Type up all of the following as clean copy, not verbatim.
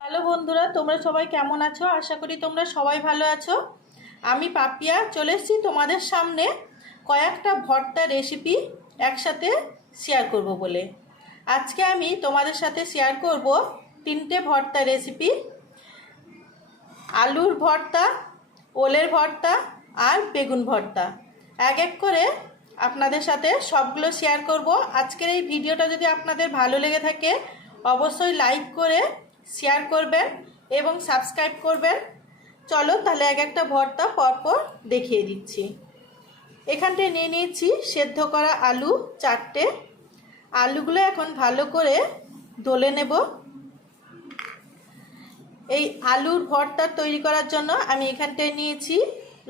Hello বন্ধুরা, তোমরা সবাই কেমন আছো? আশা করি তোমরা সবাই ভালো আছো। আমি পাপিয়া চলে এসেছি তোমাদের সামনে কয়েকটা ভর্তা রেসিপি একসাথে শেয়ার করব বলে। আজকে আমি তোমাদের সাথে শেয়ার করব 3টে ভর্তা রেসিপি: আলুর ভর্তা, ওলের ভর্তা আর বেগুন ভর্তা। এক এক করে আপনাদের সাথে সবগুলো শেয়ার করব। আজকের এই ভিডিওটা যদি আপনাদের ভালো লেগে থাকে অবশ্যই লাইক করে শেয়ার করবেন এবং সাবস্ক্রাইব করবেন। চলো তাহলে এক একটা ভর্তা পরপর দেখিয়ে দিচ্ছি। এখানটায় নিয়ে নিয়েছি সেদ্ধ করা আলু 4টে। আলুগুলো এখন ভালো করে ডলে নেব। এই আলুর ভর্তা তৈরি করার জন্য আমি এখানটায় নিয়েছি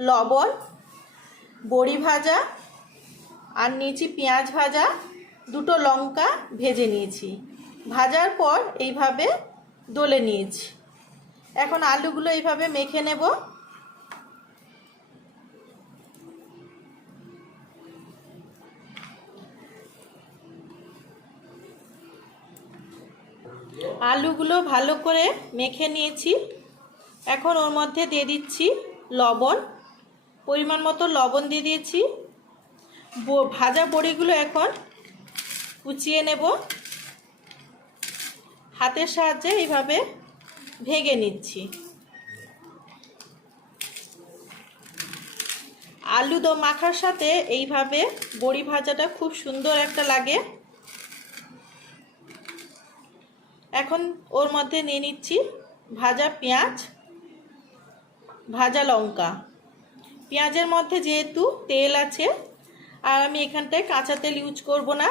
লবণ, বড়ি ভাজা আর নিয়েছি পেঁয়াজ ভাজা, 2টো লঙ্কা ভেজে নিয়েছি। ভাজার পর এইভাবে ডলে নিয়েছি। এখন আলুগুলো এইভাবে মেখে নেব। আলুগুলো ভালো করে মেখে নিয়েছি। এখন ওর মধ্যে দিয়ে দিচ্ছি লবণ, পরিমাণ মতো লবণ দিয়ে দিয়েছি। ভাজা বড়িগুলো এখন কুচিয়ে নেব। হাতের সাহায্যে এইভাবে ভেঙে নিচ্ছি। আলু দো মাখার সাথে এইভাবে বড়ি ভাজাটা খুব সুন্দর একটা লাগে। এখন ওর মধ্যে নিয়ে নিচ্ছি ভাজা পেঁয়াজ, ভাজা লঙ্কা। পেঁয়াজের মধ্যে যেহেতু তেল আছে আর আমি এখানটায় কাঁচা তেল ইউজ করব না,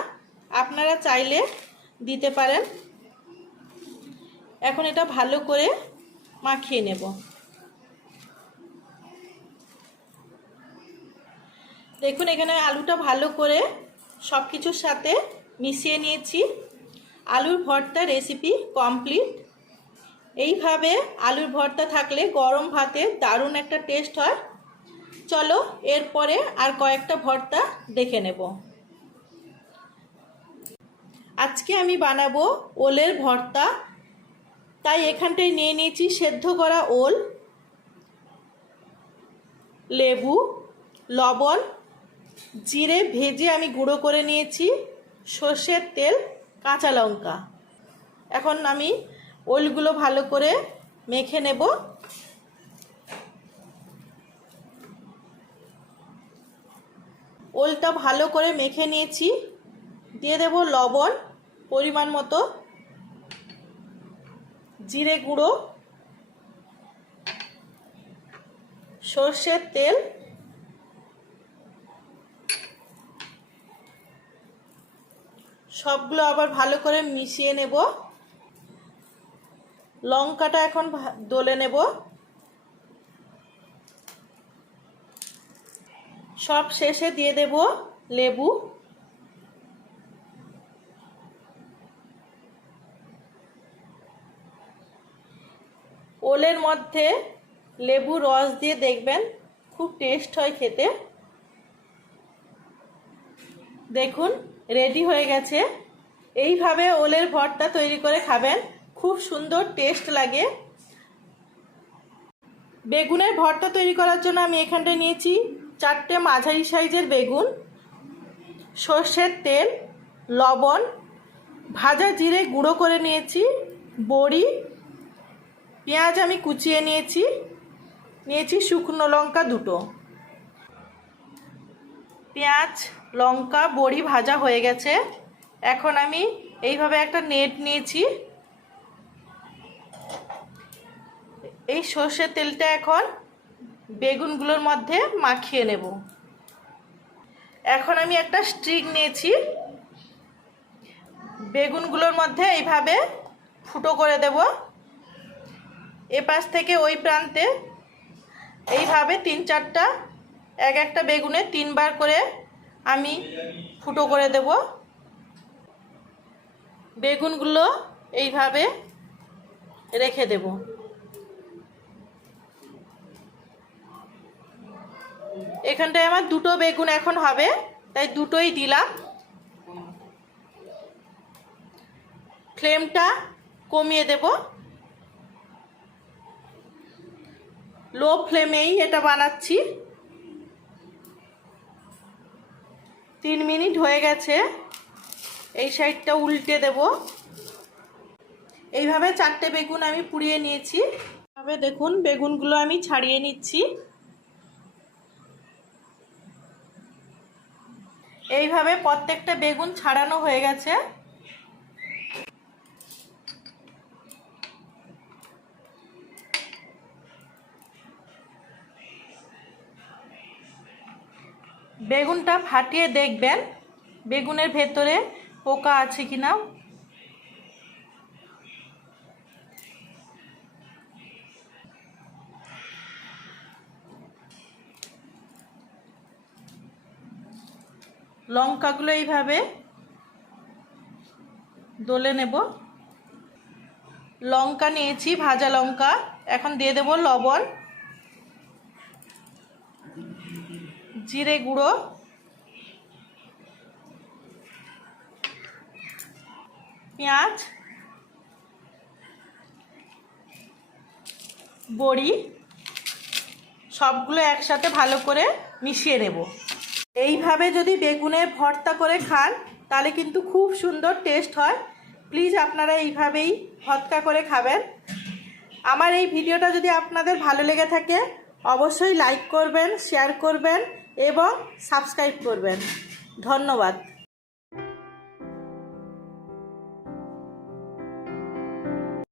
আপনারা চাইলে দিতে পারেন। এখন এটা ভালো করে মাখিয়ে নেব। দেখুন এখানে আলুটা ভালো করে সব কিছুর সাথে মিশিয়ে নিয়েছি। আলুর ভর্তা রেসিপি কমপ্লিট। এইভাবে আলুর ভর্তা থাকলে গরম ভাতে দারুণ একটা টেস্ট হয়। চলো এরপরে আর কয়েকটা ভর্তা দেখে নেব। আজকে আমি বানাবো ওলের ভর্তা। তাই এখানটায় নিয়ে নিয়েছি সেদ্ধ করা ওল, লেবু, লবণ, জিরে ভেজে আমি গুঁড়ো করে নিয়েছি, সর্ষের তেল, কাঁচা লঙ্কা। এখন আমি ওলগুলো ভালো করে মেখে নেব। ওলটা ভালো করে মেখে নিয়েছি। দিয়ে দেব লবণ পরিমাণ মতো, জিরে গুঁড়ো, সর্ষের তেল, সবগুলো আবার ভালো করে মিশিয়ে নেব। লঙ্কাটা এখন ডলে নেব। সব শেষে দিয়ে দেব লেবু। ওলের মধ্যে লেবু রস দিয়ে দেখবেন খুব টেস্ট হয় খেতে। দেখুন রেডি হয়ে গেছে। এইভাবে ওলের ভর্তা তৈরি করে খাবেন, খুব সুন্দর টেস্ট লাগে। বেগুনের ভর্তা তৈরি করার জন্য আমি এখানটায় নিয়েছি 4টে মাঝারি সাইজের বেগুন, সর্ষের তেল, লবণ, ভাজা জিরে গুঁড়ো করে নিয়েছি, বড়ি, পেঁয়াজ আমি কুচিয়ে নিয়েছি শুকনো লঙ্কা 2টো। পেঁয়াজ, লঙ্কা, বড়ি ভাজা হয়ে গেছে। এখন আমি এইভাবে একটা নেট নিয়েছি। এই সর্ষের তেলটা এখন বেগুনগুলোর মধ্যে মাখিয়ে নেব। এখন আমি একটা স্ট্রিক নিয়েছি, বেগুনগুলোর মধ্যে এইভাবে ফুটো করে দেব। এপাশ থেকে ওই প্রান্তে এইভাবে 3-4টা এক একটা বেগুনে 3বার করে আমি ফুটো করে দেব। বেগুনগুলো এইভাবে রেখে দেব। এখানটায় আমার 2টো বেগুন এখন হবে, তাই 2টোই দিলাম। ফ্লেমটা কমিয়ে দেব। লো ফ্লেমেই এটা বানাচ্ছি। 3 মিনিট হয়ে গেছে। এই সাইডটা উল্টে দেব। এইভাবে 4টে বেগুন আমি পুড়িয়ে নিয়েছি। এইভাবে দেখুন বেগুনগুলো আমি ছাড়িয়ে নিচ্ছি। এইভাবে প্রত্যেকটা বেগুন ছাড়ানো হয়ে গেছে। বেগুনটা ফাটিয়ে দেখবেন বেগুনের ভেতরে পোকা আছে কিনা। লঙ্কাগুলো এইভাবে ডলে নেব। লঙ্কা নিয়েছি, ভাজা লঙ্কা। এখন দিয়ে দেব লবণ, জিরে গুঁড়ো, পেঁয়াজ, বড়ি, সবগুলো একসাথে ভালো করে মিশিয়ে নেব। এইভাবে যদি বেগুনের ভর্তা করে খান তাহলে কিন্তু খুব সুন্দর টেস্ট হয়। প্লিজ আপনারা এইভাবেই ভর্তা করে খাবেন। আমার এই ভিডিওটা যদি আপনাদের ভালো লেগে থাকে অবশ্যই লাইক করবেন, শেয়ার করবেন এবং সাবস্ক্রাইব করবেন। ধন্যবাদ।